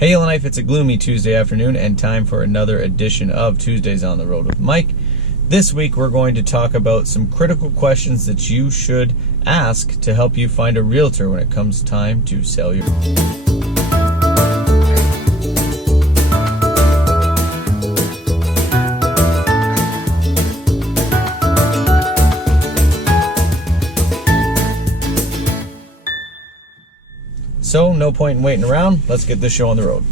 Hey Yellowknife, it's a gloomy Tuesday afternoon and time for another edition of Tuesdays on the Road with Mike. This week we're going to talk about some critical questions that you should ask to help you find a realtor when it comes time to sell your home. So, no point in waiting around. Let's get this show on the road.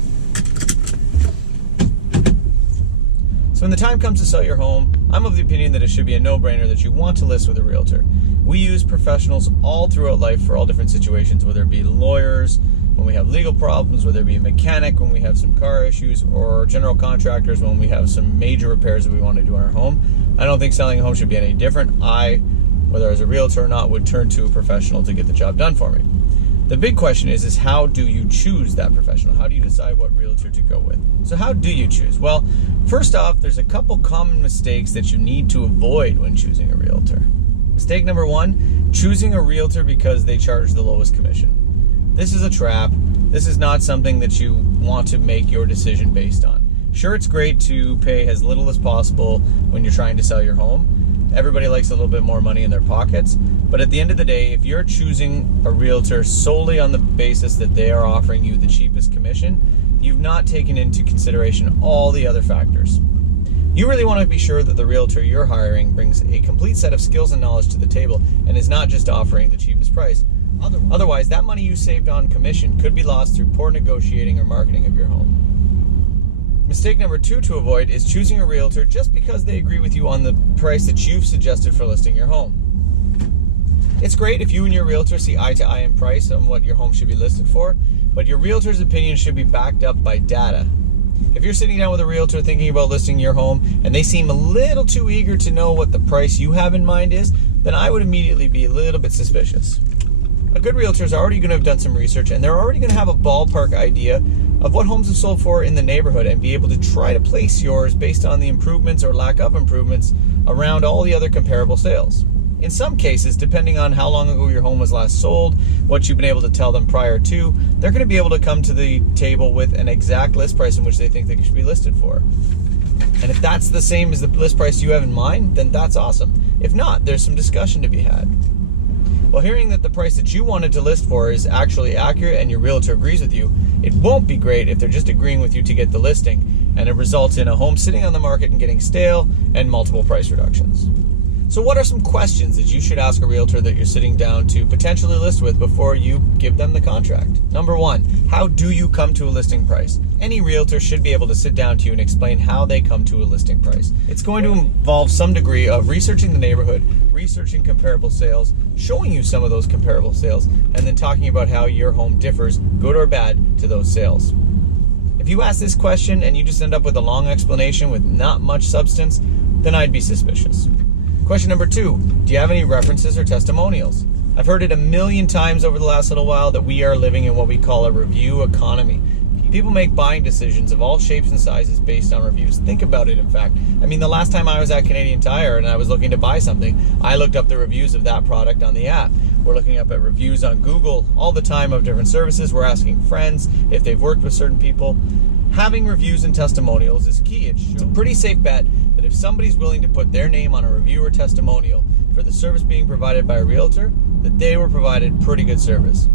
So when the time comes to sell your home, I'm of the opinion that it should be a no-brainer that you want to list with a realtor. We use professionals all throughout life for all different situations, whether it be lawyers, when we have legal problems, whether it be a mechanic, when we have some car issues, or general contractors when we have some major repairs that we want to do on our home. I don't think selling a home should be any different. I, whether as a realtor or not, would turn to a professional to get the job done for me. The big question is how do you choose that professional? How do you decide what realtor to go with? So how do you choose? Well, first off, there's a couple common mistakes that you need to avoid when choosing a realtor. Mistake number one, choosing a realtor because they charge the lowest commission. This is a trap. This is not something that you want to make your decision based on. Sure, it's great to pay as little as possible when you're trying to sell your home. Everybody likes a little bit more money in their pockets. But at the end of the day, if you're choosing a realtor solely on the basis that they are offering you the cheapest commission, you've not taken into consideration all the other factors. You really want to be sure that the realtor you're hiring brings a complete set of skills and knowledge to the table and is not just offering the cheapest price. Otherwise, that money you saved on commission could be lost through poor negotiating or marketing of your home. Mistake number two to avoid is choosing a realtor just because they agree with you on the price that you've suggested for listing your home. It's great if you and your realtor see eye to eye in price on what your home should be listed for, but your realtor's opinion should be backed up by data. If you're sitting down with a realtor thinking about listing your home and they seem a little too eager to know what the price you have in mind is, then I would immediately be a little bit suspicious. A good realtor is already going to have done some research and they're already going to have a ballpark idea of what homes have sold for in the neighborhood and be able to try to place yours based on the improvements or lack of improvements around all the other comparable sales. In some cases, depending on how long ago your home was last sold, what you've been able to tell them prior to, they're going to be able to come to the table with an exact list price in which they think they should be listed for. And if that's the same as the list price you have in mind, then that's awesome. If not, there's some discussion to be had. Well, hearing that the price that you wanted to list for is actually accurate and your realtor agrees with you, it won't be great if they're just agreeing with you to get the listing and it results in a home sitting on the market and getting stale and multiple price reductions. So what are some questions that you should ask a realtor that you're sitting down to potentially list with before you give them the contract? Number one, how do you come to a listing price? Any realtor should be able to sit down to you and explain how they come to a listing price. It's going to involve some degree of researching the neighborhood, researching comparable sales, showing you some of those comparable sales, and then talking about how your home differs, good or bad, to those sales. If you ask this question and you just end up with a long explanation with not much substance, then I'd be suspicious. Question number two, do you have any references or testimonials? I've heard it a million times over the last little while that we are living in what we call a review economy. People make buying decisions of all shapes and sizes based on reviews. Think about it, in fact. I mean, the last time I was at Canadian Tire and I was looking to buy something, I looked up the reviews of that product on the app. We're looking up at reviews on Google all the time of different services. We're asking friends if they've worked with certain people. Having reviews and testimonials is key. It's a pretty safe bet that if somebody's willing to put their name on a review or testimonial for the service being provided by a realtor, that they were provided pretty good service.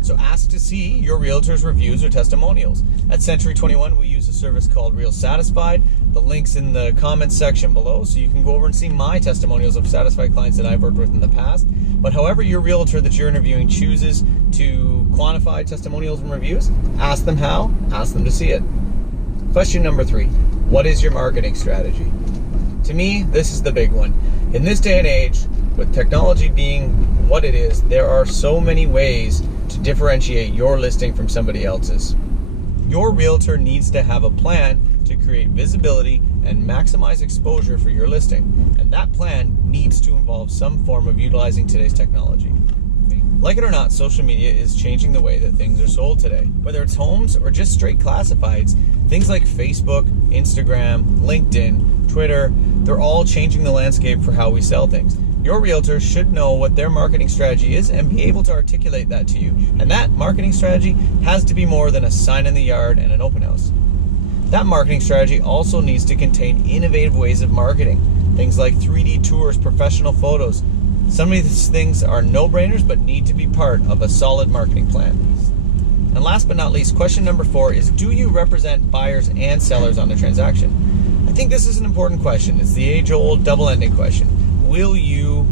So ask to see your realtor's reviews or testimonials. At Century 21, we use a service called Real Satisfied. The link's in the comments section below, so you can go over and see my testimonials of satisfied clients that I've worked with in the past. But however your realtor that you're interviewing chooses to quantify testimonials and reviews, ask them how, ask them to see it. Question number three, what is your marketing strategy? To me, this is the big one. In this day and age, with technology being what it is, there are so many ways to differentiate your listing from somebody else's. Your realtor needs to have a plan to create visibility and maximize exposure for your listing. And that plan needs to involve some form of utilizing today's technology. Like it or not, social media is changing the way that things are sold today. Whether it's homes or just straight classifieds, things like Facebook, Instagram, LinkedIn, Twitter, they're all changing the landscape for how we sell things. Your realtor should know what their marketing strategy is and be able to articulate that to you. And that marketing strategy has to be more than a sign in the yard and an open house. That marketing strategy also needs to contain innovative ways of marketing. Things like 3D tours, professional photos. Some of these things are no-brainers but need to be part of a solid marketing plan. And last but not least, question number 4 is, do you represent buyers and sellers on the transaction? I think this is an important question. It's the age-old double-ending question. Will you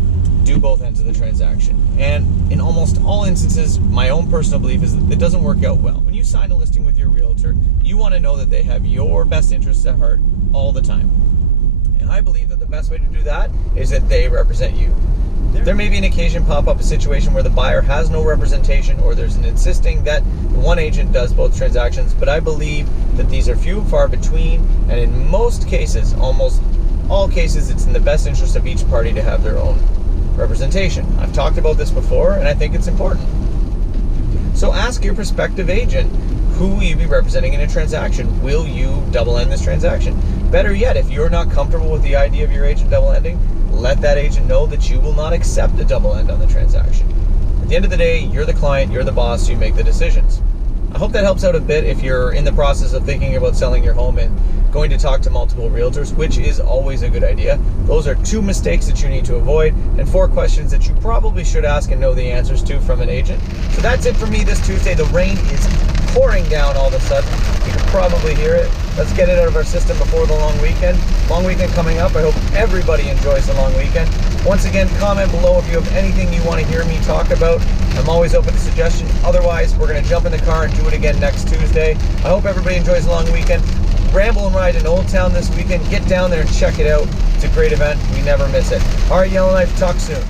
do both ends of the transaction? And in almost all instances, my own personal belief is that it doesn't work out well. When you sign a listing with your realtor, you want to know that they have your best interests at heart all the time. And I believe that the best way to do that is that they represent you. There may be an occasion pop up a situation where the buyer has no representation, or there's an insisting that one agent does both transactions, but I believe that these are few and far between, and in most cases, almost all cases, it's in the best interest of each party to have their own representation. I've talked about this before, and I think it's important. So ask your prospective agent, who will you be representing in a transaction? Will you double end this transaction? Better yet, if you're not comfortable with the idea of your agent double ending, let that agent know that you will not accept a double end on the transaction. At the end of the day, you're the client, you're the boss, you make the decisions. I hope that helps out a bit if you're in the process of thinking about selling your home and going to talk to multiple realtors, which is always a good idea. Those are 2 mistakes that you need to avoid and 4 questions that you probably should ask and know the answers to from an agent. So that's it for me this Tuesday. The rain is pouring down all of a sudden. You can probably hear it. Let's get it out of our system before the long weekend. Long weekend coming up. I hope everybody enjoys the long weekend. Once again, comment below if you have anything you want to hear me talk about. I'm always open to suggestions. Otherwise, we're going to jump in the car and do it again next Tuesday. I hope everybody enjoys the long weekend. Ramble and ride in Old Town this weekend. Get down there and check it out. It's a great event. We never miss it. All right, Yellowknife, talk soon.